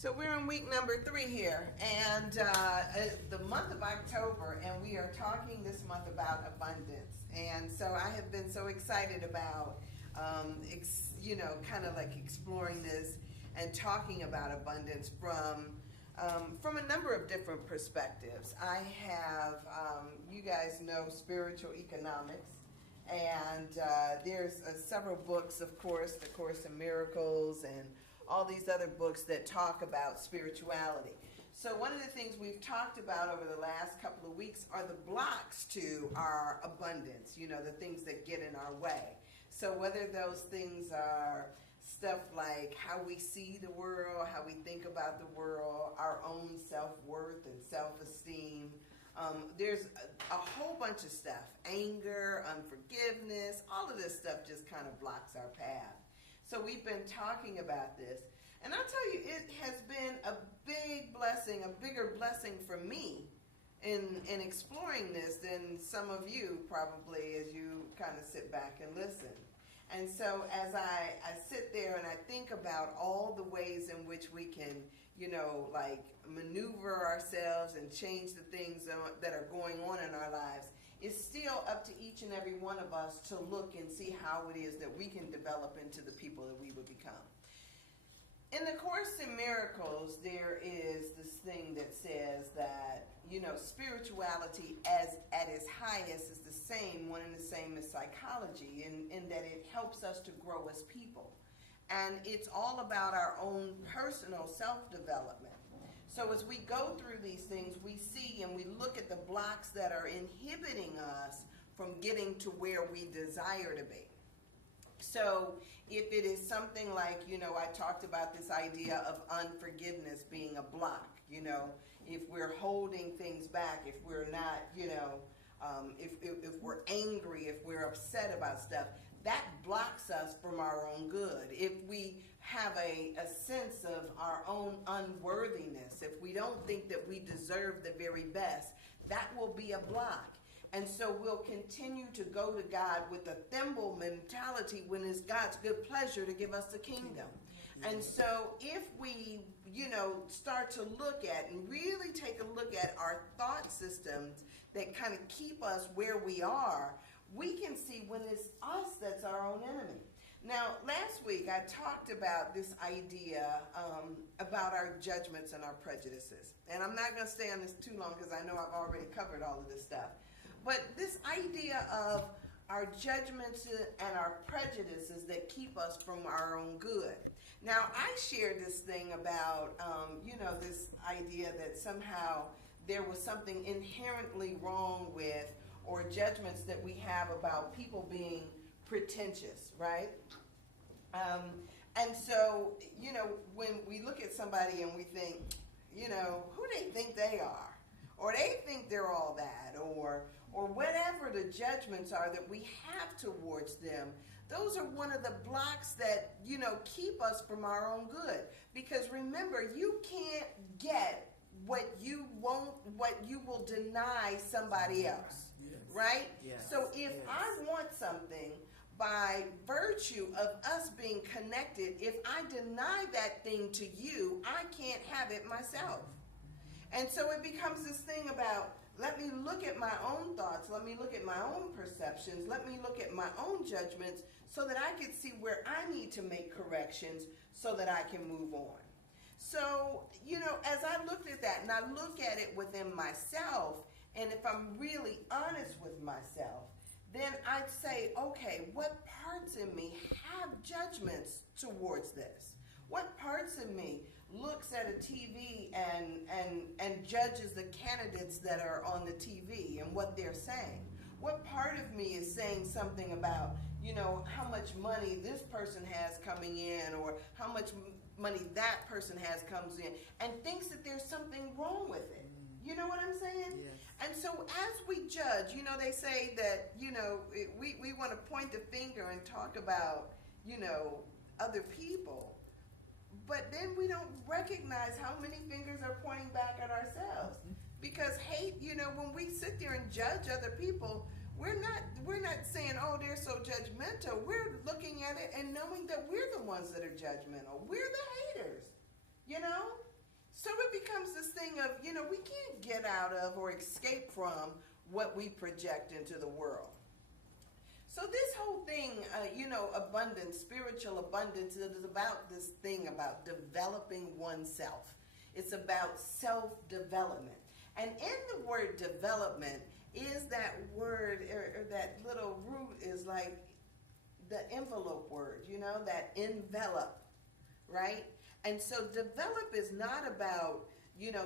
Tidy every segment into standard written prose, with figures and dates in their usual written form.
So we're in week number 3 here, and the month of October, and we are talking this month about abundance. And so I have been so excited about, kind of like exploring this and talking about abundance from a number of different perspectives. I have, you guys know, spiritual economics, and there's several books, of course, The Course in Miracles, and all these other books that talk about spirituality. So one of the things we've talked about over the last couple of weeks are the blocks to our abundance, the things that get in our way. So whether those things are stuff like how we see the world, how we think about the world, our own self-worth and self-esteem, there's a whole bunch of stuff, anger, unforgiveness, all of this stuff just kind of blocks our path. So we've been talking about this, and I'll tell you, it has been a big blessing, a bigger blessing for me in exploring this than some of you probably as you kind of sit back and listen. And so as I sit there and I think about all the ways in which we can, maneuver ourselves and change the things that are going on in our lives, it's still up to each and every one of us to look and see how it is that we can develop into the people that we would become. In the Course in Miracles, there is this thing that says that, spirituality at its highest is the same, one and the same as psychology, in that it helps us to grow as people. And it's all about our own personal self-development. So as we go through these things, we see and we look at the blocks that are inhibiting us from getting to where we desire to be. So if it is something like, I talked about this idea of unforgiveness being a block, if we're holding things back, if we're not, if we're angry, if we're upset about stuff, that blocks us from our own good. If we have a sense of our own unworthiness, if we don't think that we deserve the very best, that will be a block. And so we'll continue to go to God with a thimble mentality when it's God's good pleasure to give us the kingdom. And so if we, start to look at and really take a look at our thought systems that kind of keep us where we are, we can see when it's us that's our own enemy. Now, last week I talked about this idea about our judgments and our prejudices. And I'm not going to stay on this too long because I know I've already covered all of this stuff. But this idea of our judgments and our prejudices that keep us from our own good. Now, I shared this thing about, this idea that somehow there was something inherently wrong with, or judgments that we have about people being pretentious, right? And so, when we look at somebody and we think, who they think they are, or they think they're all that, or whatever the judgments are that we have towards them, those are one of the blocks that, keep us from our own good. Because remember, you can't get what you will deny somebody else, right? Yes. So if I want something, by virtue of us being connected, if I deny that thing to you, I can't have it myself. And so it becomes this thing about, let me look at my own thoughts, let me look at my own perceptions, let me look at my own judgments so that I can see where I need to make corrections so that I can move on. So, as I looked at that and I look at it within myself, and if I'm really honest with myself, then I'd say, okay, what parts in me have judgments towards this? What parts of me looks at a TV and judges the candidates that are on the TV and what they're saying? What part of me is saying something about, how much money this person has coming in, or how much money that person has comes in, and thinks that there's something wrong with it? You know what I'm saying? Yes. And so as we judge, they say that, we want to point the finger and talk about, other people. But then we don't recognize how many fingers are pointing back at ourselves. Because hate, when we sit there and judge other people, we're not saying, oh, they're so judgmental. We're looking at it and knowing that we're the ones that are judgmental. We're the haters, So it becomes this thing of, we can't get out of or escape from what we project into the world. So this whole thing, abundance, spiritual abundance, it is about this thing about developing oneself. It's about self-development. And in the word development is that word, or that little root is like the envelope word, that envelop, right? And so develop is not about,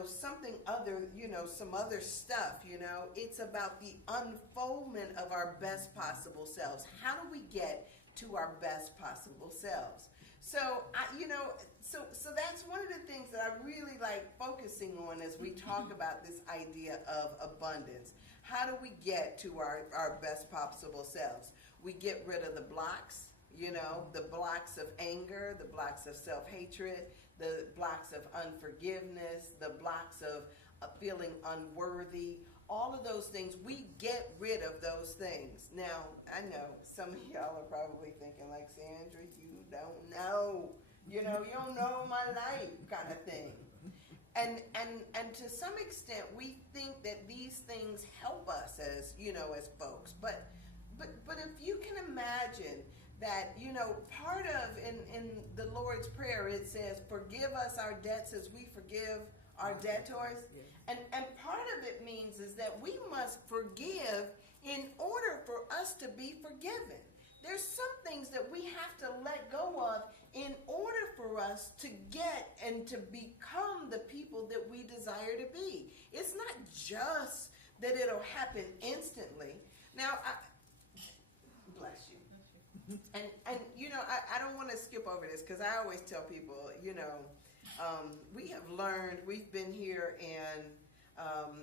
something other, some other stuff, It's about the unfoldment of our best possible selves. How do we get to our best possible selves? So, so that's one of the things that I really like focusing on as we talk about this idea of abundance. How do we get to our best possible selves? We get rid of the blocks, the blocks of anger, the blocks of self-hatred, the blocks of unforgiveness, the blocks of feeling unworthy, all of those things. We get rid of those things. Now, I know some of y'all are probably thinking like, Sandra, you don't know. You don't know my life kind of thing. And to some extent, we think that these things help us as folks. But if you can imagine that, part of, in the Lord's Prayer, it says, forgive us our debts as we forgive our debtors. And part of it means is that we must forgive in order for us to be forgiven. There's some things that we have to let go of in order for us to get and to become the people that we desire to be. It's not just that it'll happen instantly. Now, bless you. And I don't want to skip over this because I always tell people, we have learned, we've been here in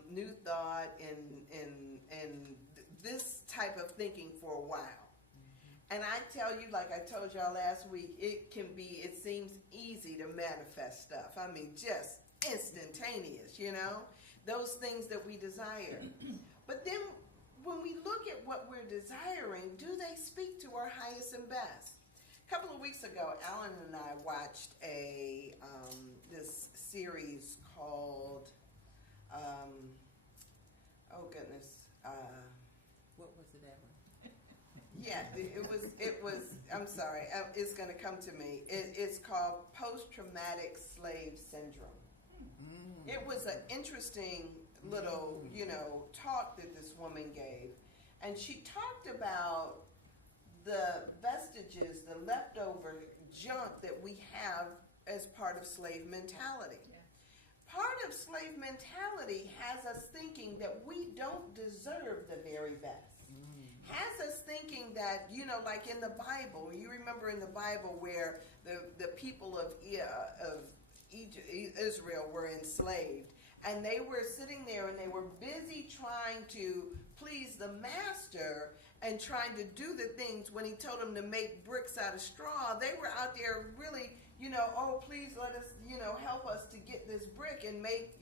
New Thought and this type of thinking for a while. And I tell you, like I told y'all last week, it seems easy to manifest stuff. I mean, just instantaneous, those things that we desire. But then when we look at what we're desiring, do they speak to our highest and best? A couple of weeks ago, Alan and I watched this series called, what was it, Alan? Yeah, it was, I'm sorry, it's going to come to me. It's called Post-Traumatic Slave Syndrome. It was an interesting little, talk that this woman gave. And she talked about the vestiges, the leftover junk that we have as part of slave mentality. Yeah. Part of slave mentality has us thinking that we don't deserve the very best. Has us thinking that, like in the Bible, you remember in the Bible where the people of Israel were enslaved, and they were sitting there and they were busy trying to please the master and trying to do the things when he told them to make bricks out of straw. They were out there really, oh, please let us, help us to get this brick and make,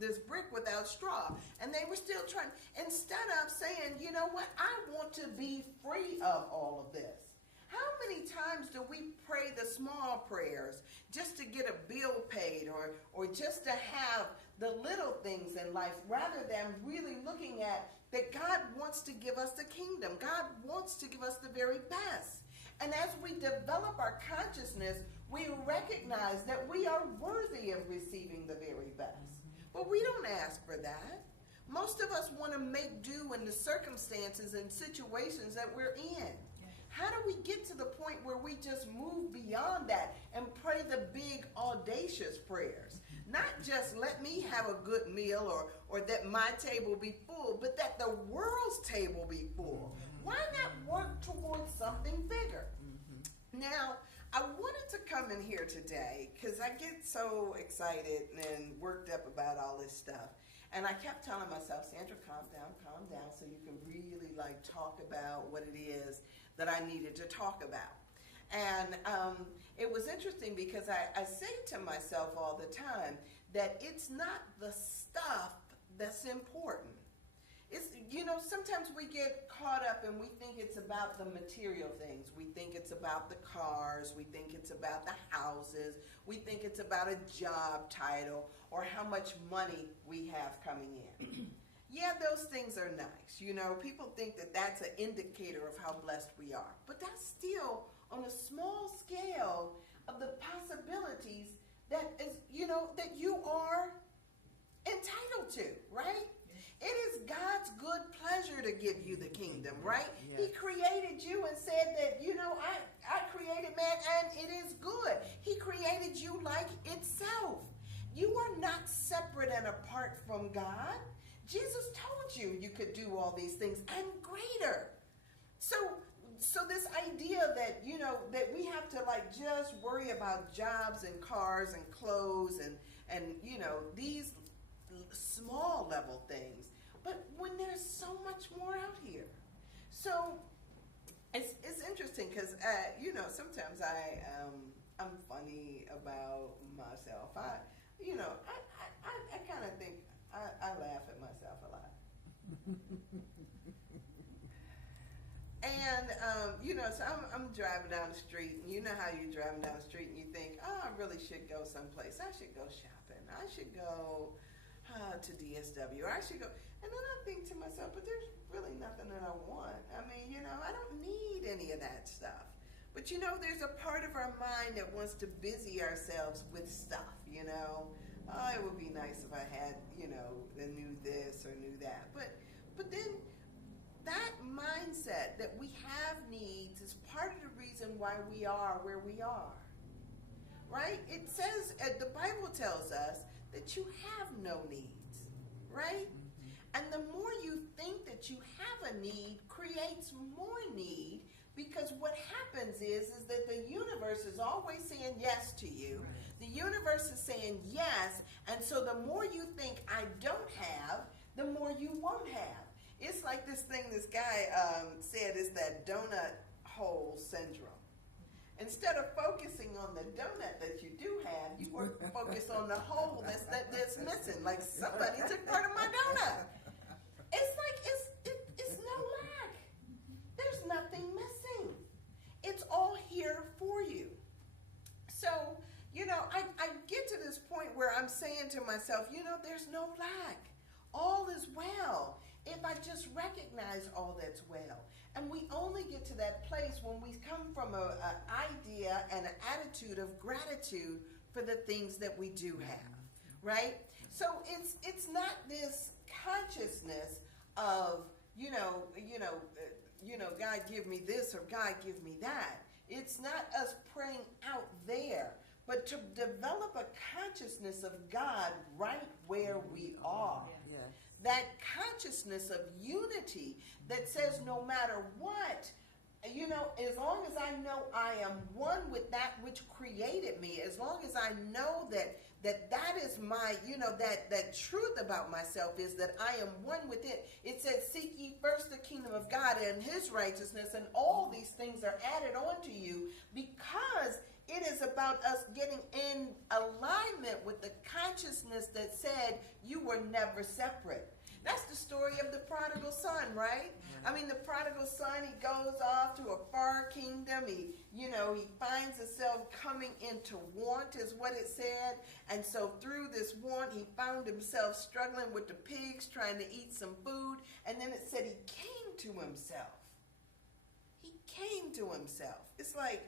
this brick without straw. And they were still trying, instead of saying, you know what, I want to be free of all of this. How many times do we pray the small prayers just to get a bill paid or just to have the little things in life rather than really looking at that God wants to give us the kingdom. God wants to give us the very best. And as we develop our consciousness, we recognize that we are worthy of receiving the very best. But we don't ask for that. Most of us want to make do in the circumstances and situations that we're in. How do we get to the point where we just move beyond that and pray the big, audacious prayers? Not just let me have a good meal or that my table be full, but that the world's table be full. Why not work towards something bigger? Now, I wanted to come in here today because I get so excited and worked up about all this stuff. And I kept telling myself, Sandra, calm down so you can really talk about what it is that I needed to talk about. And it was interesting because I say to myself all the time that it's not the stuff that's important. It's, sometimes we get caught up and we think it's about the material things. We think it's about the cars. We think it's about the houses. We think it's about a job title or how much money we have coming in. Yeah, those things are nice. People think that that's an indicator of how blessed we are. But that's still on a small scale of the possibilities that is, that you are entitled to, right? It is God's good pleasure to give you the kingdom, right? Yeah. He created you and said that, I created man and it is good. He created you like itself. You are not separate and apart from God. Jesus told you you could do all these things and greater. So this idea that, that we have to just worry about jobs and cars and clothes and these small level things, but when there's so much more out here. So it's interesting because sometimes I'm funny about myself. I kind of think I laugh at myself a lot. And so I'm driving down the street, and you know how you're driving down the street and you think, I really should go someplace. I should go shopping. I should go to DSW, or I should go. And then I think to myself, but there's really nothing that I want. I mean, I don't need any of that stuff. But there's a part of our mind that wants to busy ourselves with stuff, Oh, it would be nice if I had, the new this or new that. But then that mindset that we have needs is part of the reason why we are where we are, right? It says, the Bible tells us that you have no needs, right? Mm-hmm. And the more you think that you have a need creates more need, because what happens is that the universe is always saying yes to you. Right. The universe is saying yes, and so the more you think I don't have, the more you won't have. It's like this thing this guy said is that donut hole syndrome. Instead of focusing on the donut that you do have, you were focused on the hole that's missing. Like somebody took part of my donut. It's like it's no lack. There's nothing missing. It's all here for you. So, I get to this point where I'm saying to myself, there's no lack. All is well if I just recognize all that's well. And we only get to that place when we come from an idea and an attitude of gratitude for the things that we do have, right? So it's not this consciousness of, God give me this or God give me that. It's not us praying out there, but to develop a consciousness of God right where we are. Yeah. That consciousness of unity that says no matter what, as long as I know I am one with that which created me, as long as I know that is my, that truth about myself is that I am one with it. It says, seek ye first the kingdom of God and his righteousness, and all these things are added on to you, because it is about us getting in alignment with the consciousness that said you were never separate. That's the story of the prodigal son, right? I mean, the prodigal son, he goes off to a far kingdom. He finds himself coming into want, is what it said. And so through this want, he found himself struggling with the pigs, trying to eat some food. And then it said he came to himself. He came to himself. It's like,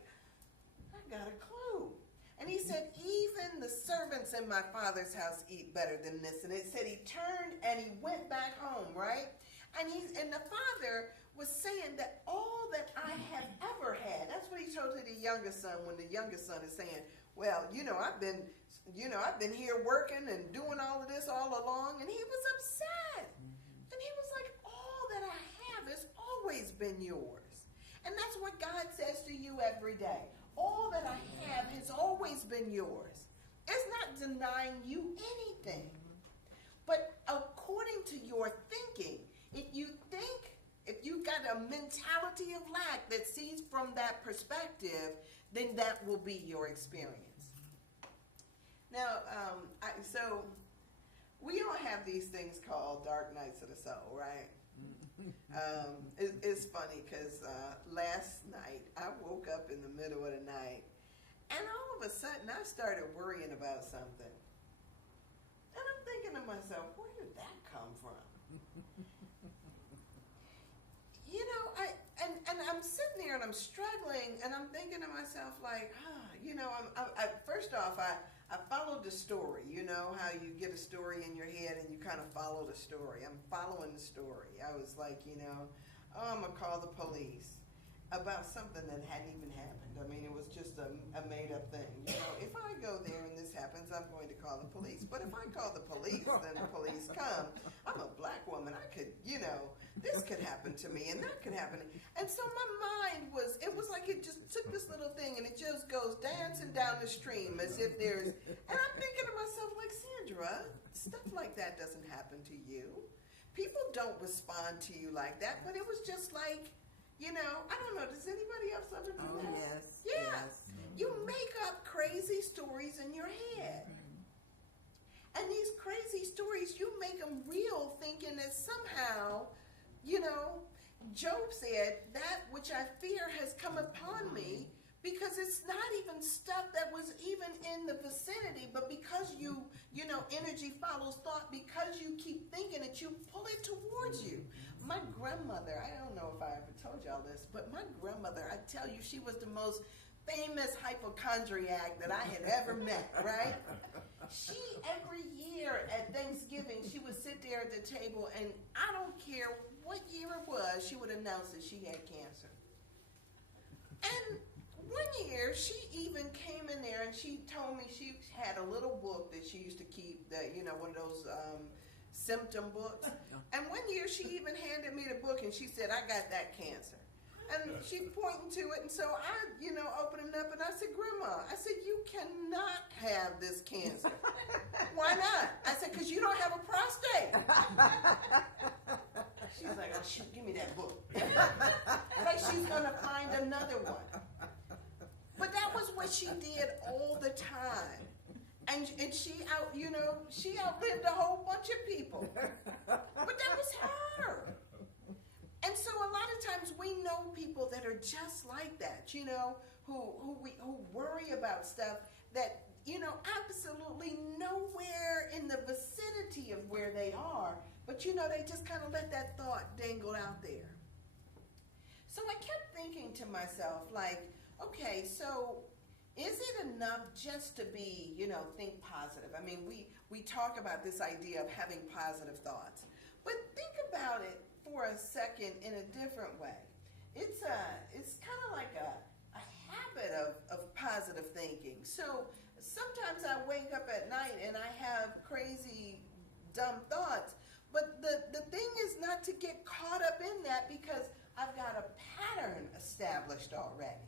I got a clue. And he said, even the servants in my father's house eat better than this. And it said he turned and he went back home, right? And the father was saying that all that I have ever had, that's what he told to the youngest son, when the youngest son is saying, well, I've been here working and doing all of this all along. And he was upset. And he was like, all that I have has always been yours. And that's what God says to you every day. All that I have has always been yours. It's not denying you anything. But according to your thinking, if you've got a mentality of lack that sees from that perspective, then that will be your experience. Now, so we all have these things called dark nights of the soul, right? It's funny because last night I woke up in the middle of the night, and all of a sudden I started worrying about something. And I'm thinking to myself, where did that come from? You know, and I'm sitting there and I'm struggling, and I'm thinking to myself, like, you know, first off, I followed the story. You know how you get a story in your head and you kind of follow the story. I'm following the story. I was like, you know, I'm going to call the police about something that hadn't even happened. I mean, it was just a made-up thing. You know, if I go there and this happens, I'm going to call the police. But if I call the police, then the police come. I'm a black woman. I could, you know, this could happen to me and that could happen. And so my mind was, it was like it just took this little thing and it just goes dancing down the stream as if there's, and I'm thinking to myself, like, Sandra, stuff like that doesn't happen to you. People don't respond to you like that. But it was just like, you know, I don't know, does anybody else ever do that? Yes. Yeah. Yes. You make up crazy stories in your head. And these crazy stories, you make them real, thinking that somehow, you know, Job said, that which I fear has come upon me, because it's not even stuff that was even in the vicinity, but because you know, energy follows thought, because you keep thinking it, you pull it towards you. My grandmother, I don't know if I ever told y'all this, but my grandmother, I tell you, she was the most famous hypochondriac that I had ever met, right? She, every year at Thanksgiving, she would sit there at the table, and I don't care what year it was, she would announce that she had cancer. And one year, she even came in there and she told me she had a little book that she used to keep, that, you know, one of those symptom books. And one year, she even handed me the book and she said, I got that cancer. And she pointing to it, and so I, you know, opened it up and I said, Grandma, I said, you cannot have this cancer. Why not? I said, because you don't have a prostate. She's like, oh, shoot, give me that book. Like she's going to find another one. But that was what she did all the time. And she she outlived a whole bunch of people. But that was her. And so a lot of times we know people that are just like that, you know, who worry about stuff that, you know, absolutely nowhere in the vicinity of where they are, but, you know, they just kind of let that thought dangle out there. So I kept thinking to myself, like, okay, so is it enough just to be, you know, think positive? I mean, we talk about this idea of having positive thoughts, but think about it for a second in a different way. It's kind of like a habit of positive thinking. So sometimes I wake up at night and I have crazy, dumb thoughts, but the thing is not to get caught up in that, because I've got a pattern established already.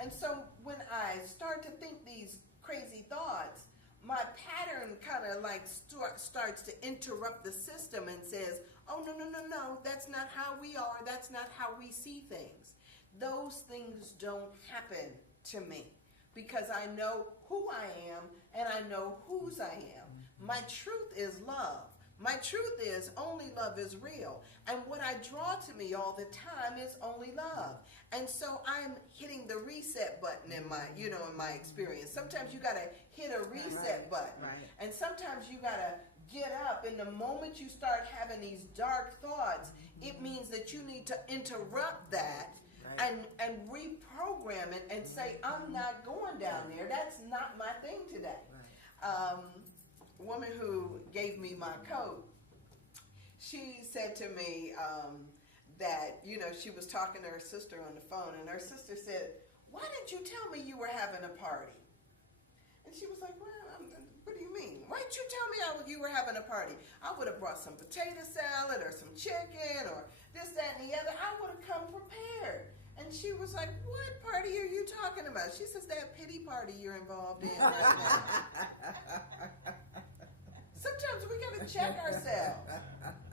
And so when I start to think these crazy thoughts, my pattern kind of like starts to interrupt the system and says, oh, no, that's not how we are. That's not how we see things. Those things don't happen to me, because I know who I am and I know whose I am. My truth is love. My truth is only love is real. And what I draw to me all the time is only love. And so I'm hitting the reset button in my experience. Sometimes you got to hit a reset button. Right. And sometimes you got to get up. And the moment you start having these dark thoughts, it means that you need to interrupt that and reprogram it and say, I'm not going down there. That's not my thing today. Right. A woman who gave me my coat, she said to me that, you know, she was talking to her sister on the phone, and her sister said, why didn't you tell me you were having a party? And she was like, well, what do you mean? Why didn't you tell me you were having a party? I would have brought some potato salad or some chicken or this, that, and the other. I would have come prepared. And she was like, what party are you talking about? She says, that pity party you're involved in right now. Sometimes we got to check ourselves,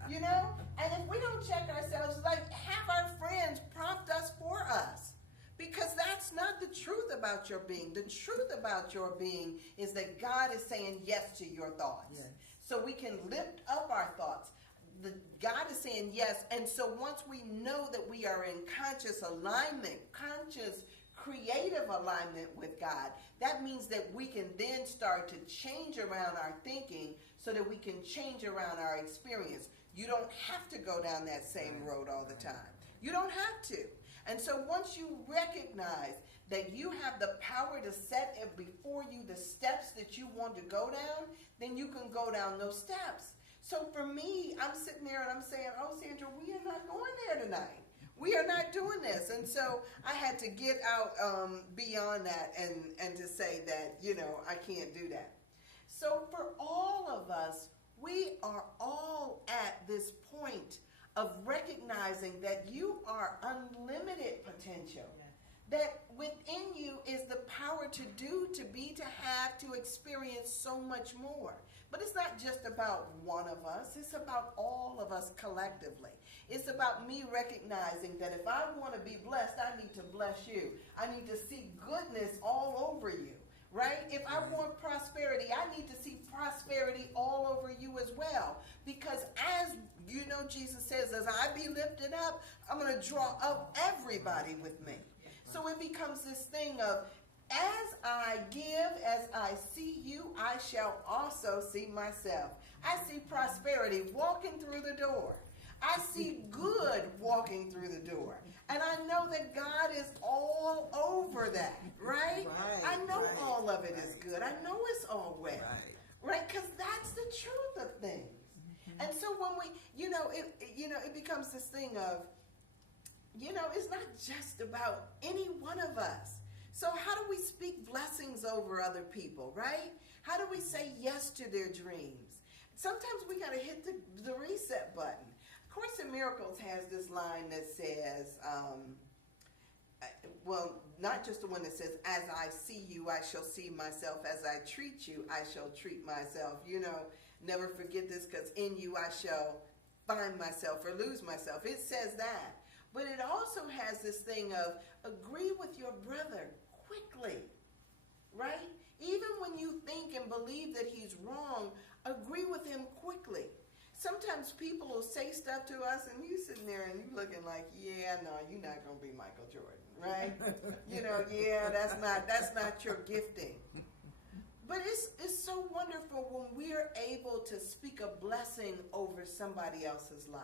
you know? And if we don't check ourselves, like, have our friends prompt us for us. Because that's not the truth about your being. The truth about your being is that God is saying yes to your thoughts. Yes. so we can lift up our thoughts. God is saying yes, and so once we know that we are in conscious alignment, conscious creative alignment with God, that means that we can then start to change around our thinking so that we can change around our experience. You don't have to go down that same road all the time. You don't have to. And so once you recognize that you have the power to set before you the steps that you want to go down, then you can go down those steps. So for me, I'm sitting there and I'm saying, oh, Sandra, we are not going there tonight. We are not doing this. And so I had to get out beyond that and to say that, I can't do that. So for all of us, we are all at this point of recognizing that you are unlimited potential. Yeah. That within you is the power to do, to be, to have, to experience so much more. But it's not just about one of us. It's about all of us collectively. It's about me recognizing that if I want to be blessed, I need to bless you. I need to see goodness all over you, right? If I want prosperity, I need to see prosperity all over you as well. Because as Jesus says, as I be lifted up, I'm going to draw up everybody with me. So it becomes this thing of, as I give, as I see you, I shall also see myself. I see prosperity walking through the door. I see good walking through the door. And I know that God is all over that, right? I know all of it is good. I know it's all well, right? Because that's the truth of things. And so when we, it becomes this thing of, it's not just about any one of us. So how do we speak blessings over other people, right? How do we say yes to their dreams? Sometimes we got to hit the reset button. Course in Miracles has this line that says, not just the one that says, as I see you, I shall see myself. As I treat you, I shall treat myself. Never forget this, because in you I shall find myself or lose myself. It says that. But it also has this thing of agree with your brother quickly, right? Even when you think and believe that he's wrong, agree with him quickly. Sometimes people will say stuff to us and you sitting there and you looking like, yeah, no, you're not going to be Michael Jordan, right? That's not your gifting. But it's so wonderful when we're able to speak a blessing over somebody else's life,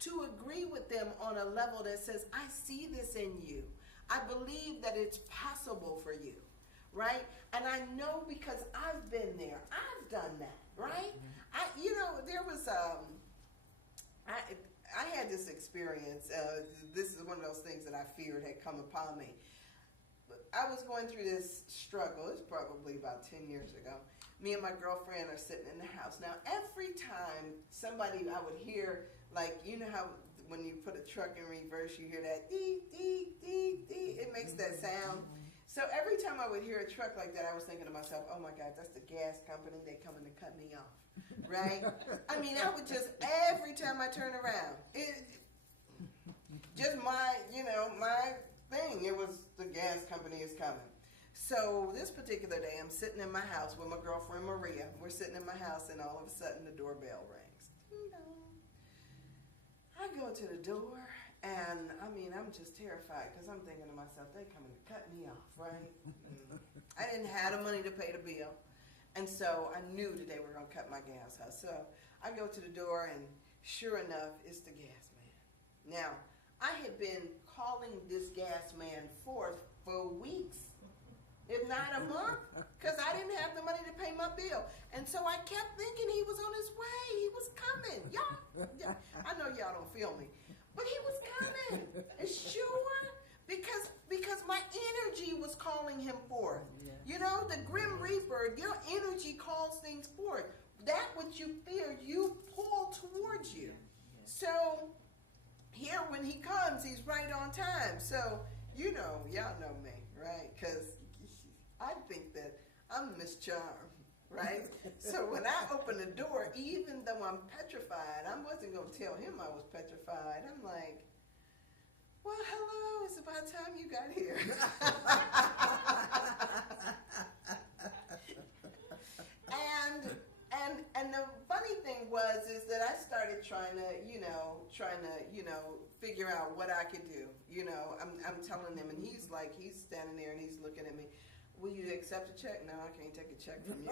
to agree with them on a level that says, I see this in you. I believe that it's possible for you, right? And I know because I've been there. I've done that, right? There was, I had this experience. This is one of those things that I feared had come upon me. I was going through this struggle. It's probably about 10 years ago. Me and my girlfriend are sitting in the house. Now, every time I would hear, like, you know how when you put a truck in reverse, you hear that dee, dee, dee, dee. It makes that sound. So every time I would hear a truck like that, I was thinking to myself, oh my God, that's the gas company. They're coming to cut me off, right? I mean, I would just, every time I turn around, just my thing. It was the gas company is coming. So this particular day, I'm sitting in my house with my girlfriend Maria. We're sitting in my house, and all of a sudden the doorbell rings. I go to the door, and I'm just terrified because I'm thinking to myself, they coming to cut me off, right? I didn't have the money to pay the bill, and so I knew that they were going to cut my gas out. So I go to the door, and sure enough, it's the gas man. Now, I had been calling this gas man forth for weeks, if not a month, because I didn't have the money to pay my bill. And so I kept thinking he was on his way. He was coming. Y'all, I know y'all don't feel me, but he was coming. Sure, because my energy was calling him forth. Yeah. The Grim Reaper, your energy calls things forth. That which you fear, you pull towards you. Yeah. So here when he comes, he's right on time. So, y'all know me, right? Because I think that I'm Miss Charm, right? So when I open the door, even though I'm petrified, I wasn't going to tell him I was petrified. I'm like, well, hello, it's about time you got here. and And the funny thing is that I started trying to figure out what I could do. I'm telling him, and he's standing there and he's looking at me. Will you accept a check? No, I can't take a check from you.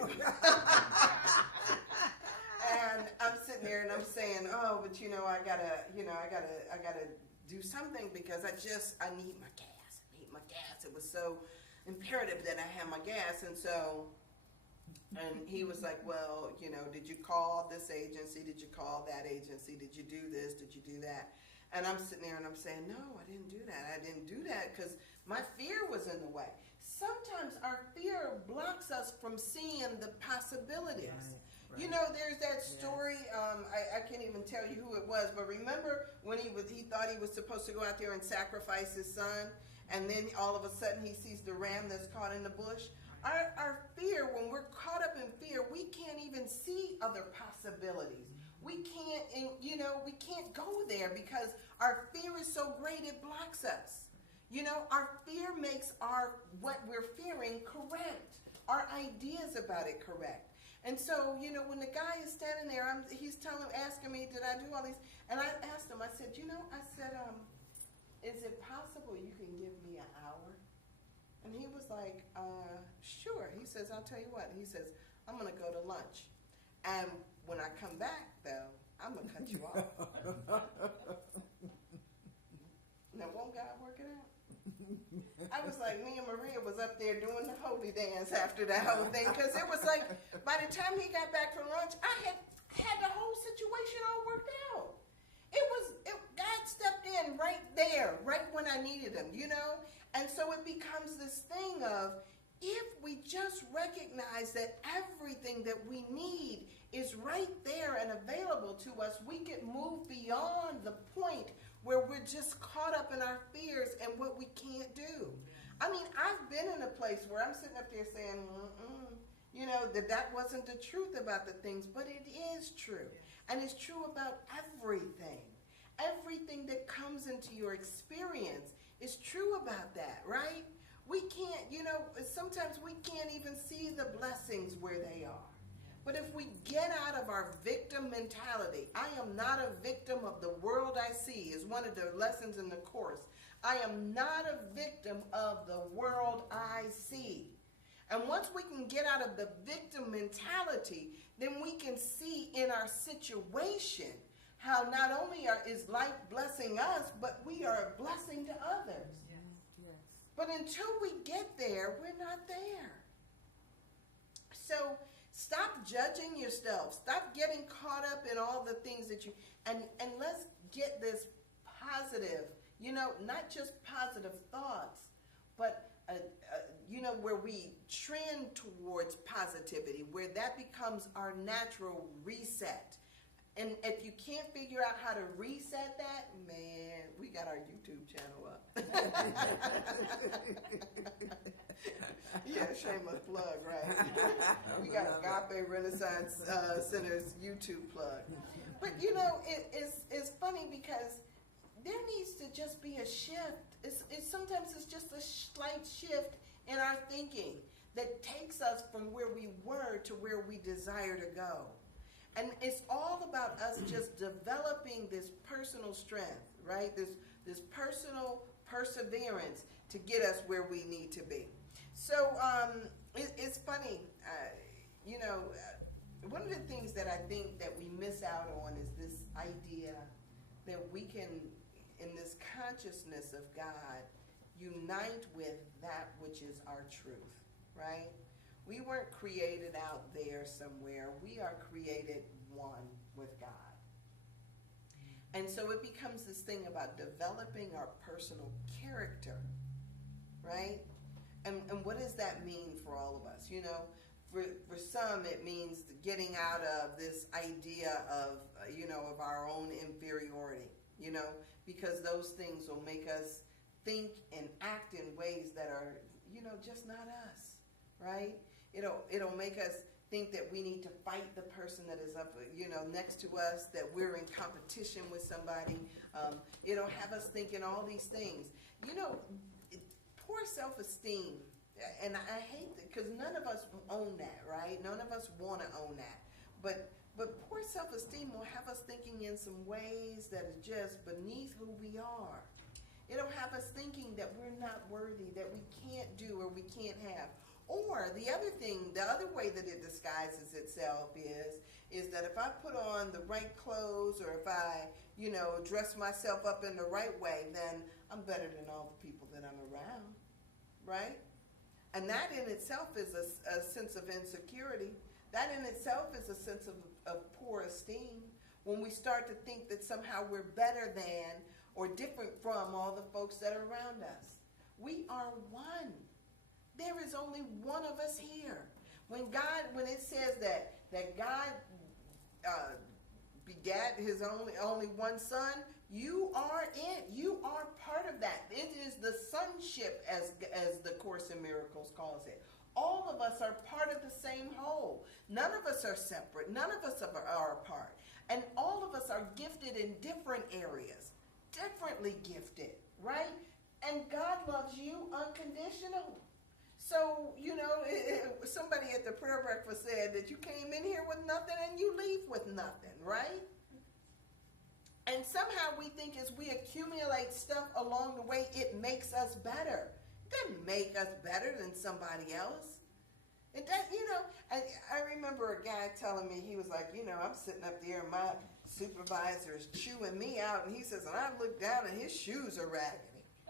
And I'm sitting there and I'm saying, oh, but I gotta do something because I need my gas. It was so imperative that I have my gas, and he was like, well, did you call this agency? Did you call that agency? Did you do this? Did you do that? And I'm sitting there and I'm saying, no, I didn't do that. I didn't do that because my fear was in the way. Sometimes our fear blocks us from seeing the possibilities. Right. There's that story, I can't even tell you who it was, but remember when he thought he was supposed to go out there and sacrifice his son, and then all of a sudden he sees the ram that's caught in the bush? Our fear, when we're caught up in fear, we can't even see other possibilities. We can't go there because our fear is so great it blocks us. Our fear makes what we're fearing correct, our ideas about it correct. And so, when the guy is standing there, he's asking me, did I do all these? And I asked him, I said, is it possible you can give me an hour? And he was like, sure. He says, I'll tell you what. He says, I'm going to go to lunch. And when I come back, though, I'm going to cut you off. Now, won't God work it out? I was like, me and Maria was up there doing the holy dance after that whole thing, because it was like, by the time he got back from lunch, I had the whole situation all worked out. God stepped in right there, right when I needed him, And so it becomes this thing of, if we just recognize that everything that we need is right there and available to us, we can move beyond the point where we're just caught up in our fears and what we can't do. I mean, I've been in a place where I'm sitting up there saying, that wasn't the truth about the things, but it is true. And it's true about everything. Everything that comes into your experience is true about that, right? We can't, sometimes we can't even see the blessings where they are. But if we get out of our victim mentality, I am not a victim of the world I see, is one of the lessons in the course. I am not a victim of the world I see. And once we can get out of the victim mentality, then we can see in our situation how not only is life blessing us, but we are a blessing to others. Yes. But until we get there, we're not there. So stop judging yourself. Stop getting caught up in all the things that and let's get this positive, not just positive thoughts, but where we trend towards positivity, where that becomes our natural reset. And if you can't figure out how to reset that, man, we got our YouTube channel up. Yeah, shameless plug, right? We got Agape Renaissance Center's YouTube plug. But it's funny because there needs to just be a shift. Sometimes it's just a slight shift in our thinking that takes us from where we were to where we desire to go. And it's all about us just developing this personal strength, right? This personal perseverance to get us where we need to be. So it's funny, one of the things that I think that we miss out on is this idea that we can, in this consciousness of God, unite with that which is our truth, right? We weren't created out there somewhere. We are created one with God. And so it becomes this thing about developing our personal character, right? And what does that mean for all of us? For some, it means getting out of this idea of, of our own inferiority, because those things will make us think and act in ways that are, just not us, right? It'll make us think that we need to fight the person that is up, next to us, that we're in competition with somebody. It'll have us thinking all these things. Poor self-esteem, and I hate that because none of us own that, right? None of us want to own that. But poor self-esteem will have us thinking in some ways that is just beneath who we are. It'll have us thinking that we're not worthy, that we can't do or we can't have. Or the other thing, the other way that it disguises itself is that if I put on the right clothes or if I, dress myself up in the right way, then I'm better than all the people that I'm around, right? And that in itself is a sense of insecurity. That in itself is a sense of poor esteem. When we start to think that somehow we're better than or different from all the folks that are around us. We are one. There is only one of us here. When it says that God begat his only one son, you are it. You are part of that. It is the sonship, as the Course in Miracles calls it. All of us are part of the same whole. None of us are separate. None of us are apart. And all of us are gifted in different areas, differently gifted, right? And God loves you unconditional. So, somebody at the prayer breakfast said that you came in here with nothing and you leave with nothing, right? And somehow we think as we accumulate stuff along the way, it makes us better. It doesn't make us better than somebody else. It does, I remember a guy telling me, he was like, I'm sitting up there and my supervisor's chewing me out, and he says, and I look down and his shoes are raggedy.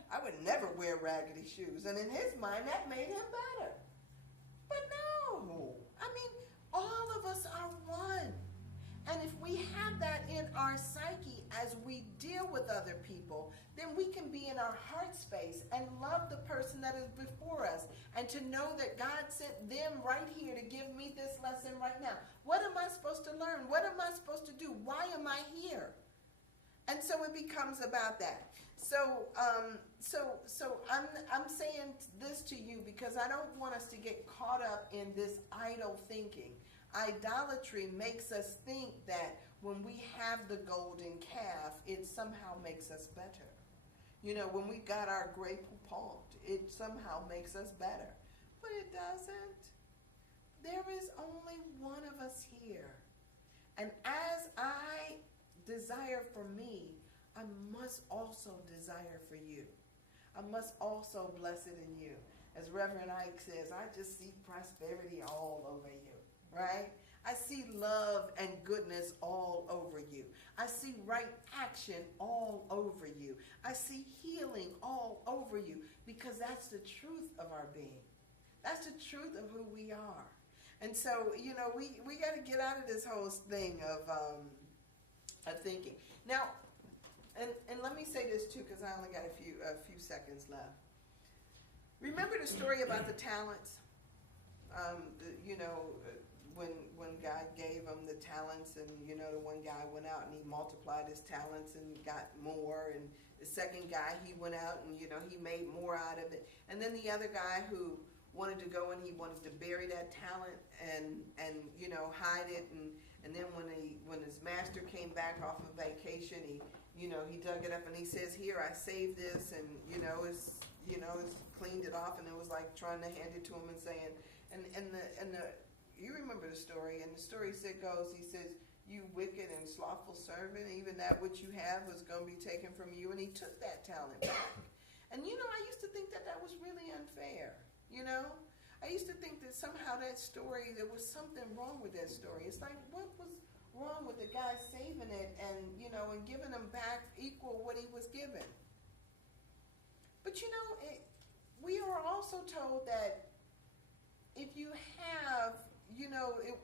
I would never wear raggedy shoes. And in his mind, that made him better. But no. I mean, all of us are one. And if we have that in our psyche as we deal with other people, then we can be in our heart space and love the person that is before us, and to know that God sent them right here to give me this lesson right now. What am I supposed to learn? What am I supposed to do? Why am I here? And so it becomes about that. So I'm saying this to you because I don't want us to get caught up in this idle thinking. Idolatry makes us think that when we have the golden calf, it somehow makes us better. When we got our grape pomped, it somehow makes us better. But it doesn't. There is only one of us here. And as I desire for me, I must also desire for you. I must also bless it in you. As Reverend Ike says, I just see prosperity all over you, right? I see love and goodness all over you. I see right action all over you. I see healing all over you, because that's the truth of our being. That's the truth of who we are. And so, we got to get out of this whole thing of thinking. Now, and let me say this too, because I only got a few seconds left. Remember the story about the talents? When God gave him the talents, and the one guy went out and he multiplied his talents and got more, and the second guy, he went out and he made more out of it, and then the other guy who wanted to go and he wanted to bury that talent and hide it, and then when his master came back off of vacation, he dug it up and he says, here, I saved this, and it's cleaned it off, and it was like trying to hand it to him and saying, you remember the story, and the story goes, he says, you wicked and slothful servant, even that which you have was going to be taken from you, and he took that talent back. And I used to think that was really unfair, I used to think that somehow that story, there was something wrong with that story. It's like, what was wrong with the guy saving it and giving him back equal what he was given? But we are also told that if you have,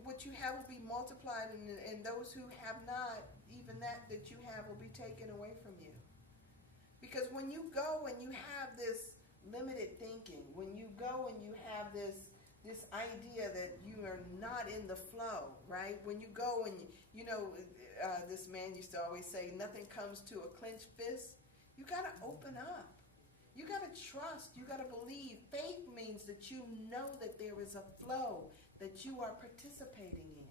what you have will be multiplied, and those who have not, even that you have will be taken away from you. Because when you go and you have this limited thinking, when you go and you have this idea that you are not in the flow, right? When you go and this man used to always say, nothing comes to a clenched fist. You got to open up. You got to trust. You got to believe. Faith means that you know that there is a flow that you are participating in.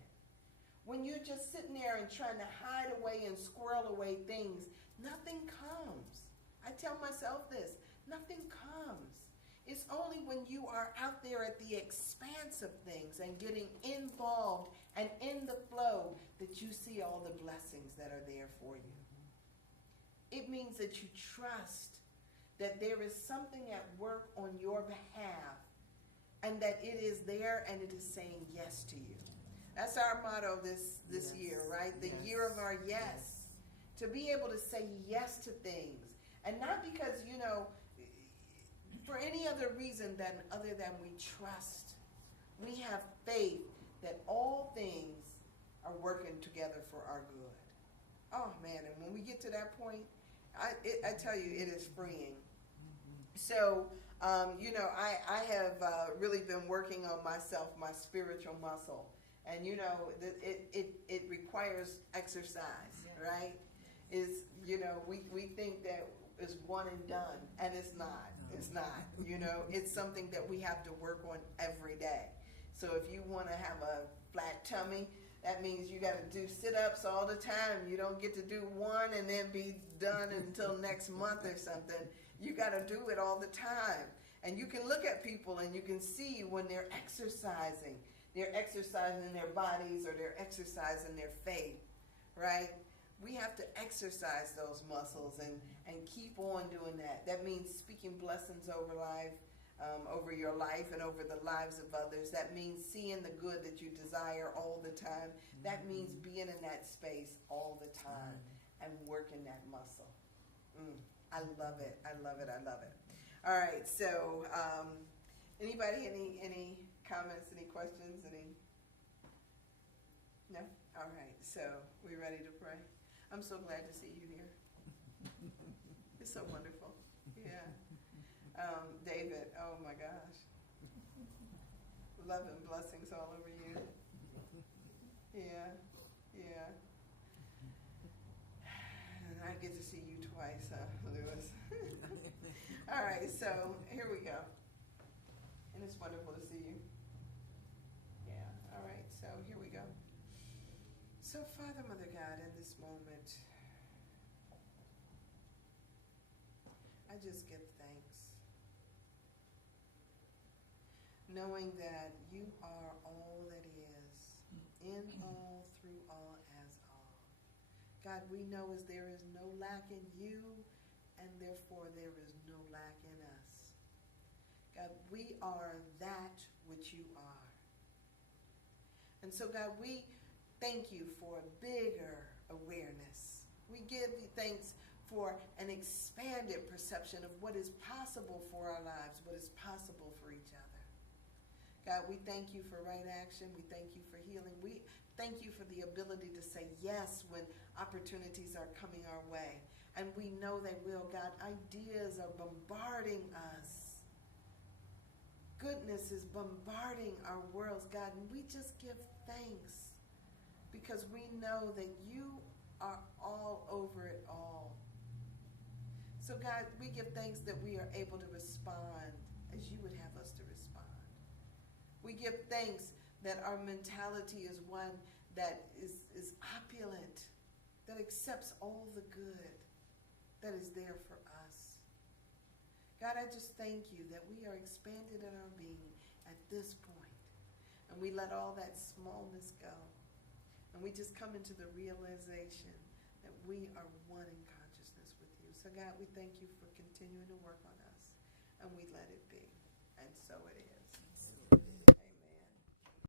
When you're just sitting there and trying to hide away and squirrel away things, nothing comes. I tell myself this, nothing comes. It's only when you are out there at the expanse of things and getting involved and in the flow that you see all the blessings that are there for you. It means that you trust that there is something at work on your behalf and that it is there and it is saying yes to you. That's our motto this Yes. year, right? The Yes. year of our yes. Yes. To be able to say yes to things. And not because, for any other reason other than we trust. We have faith that all things are working together for our good. Oh man, and when we get to that point, I tell you, it is freeing. So, I have really been working on myself, my spiritual muscle. And it requires exercise, right? We think that it's one and done, and it's not. It's not. It's something that we have to work on every day. So if you want to have a flat tummy, that means you got to do sit-ups all the time. You don't get to do one and then be done until next month or something. You got to do it all the time. And you can look at people and you can see when they're exercising. They're exercising their bodies or they're exercising their faith, right? We have to exercise those muscles and keep on doing that. That means speaking blessings over your life and over the lives of others. That means seeing the good that you desire all the time. That means being in that space all the time and working that muscle. I love it. I love it. I love it. All right. So, anybody, any comments, any questions, No? All right. So, we ready to pray? I'm so glad to see you here. It's so wonderful. Yeah. David, oh my gosh. Love and blessings all over you. Yeah. And I get to see you twice, Lewis? All right, so here we go. And it's wonderful to see you. Yeah, all right, so here we go. So, Father, Mother God, in this moment, I just give thanks. Knowing that you are all that is, in all, through all, as all. God, we know as there is no lack in you, and therefore there is no lack in us. God, we are that which you are. And so, God, we thank you for bigger awareness. We give you thanks for an expanded perception of what is possible for our lives, what is possible for each other. God, we thank you for right action. We thank you for healing. We thank you for the ability to say yes when opportunities are coming our way. And we know they will, God. Ideas are bombarding us. Goodness is bombarding our worlds, God. And we just give thanks because we know that you are all over it all. So, God, we give thanks that we are able to respond as you would have us to respond. We give thanks that our mentality is one that is opulent, that accepts all the good that is there for us. God, I just thank you that we are expanded in our being at this point, and we let all that smallness go, and we just come into the realization that we are one in consciousness with you. So God, we thank you for continuing to work on us, and we let it be, and so it is.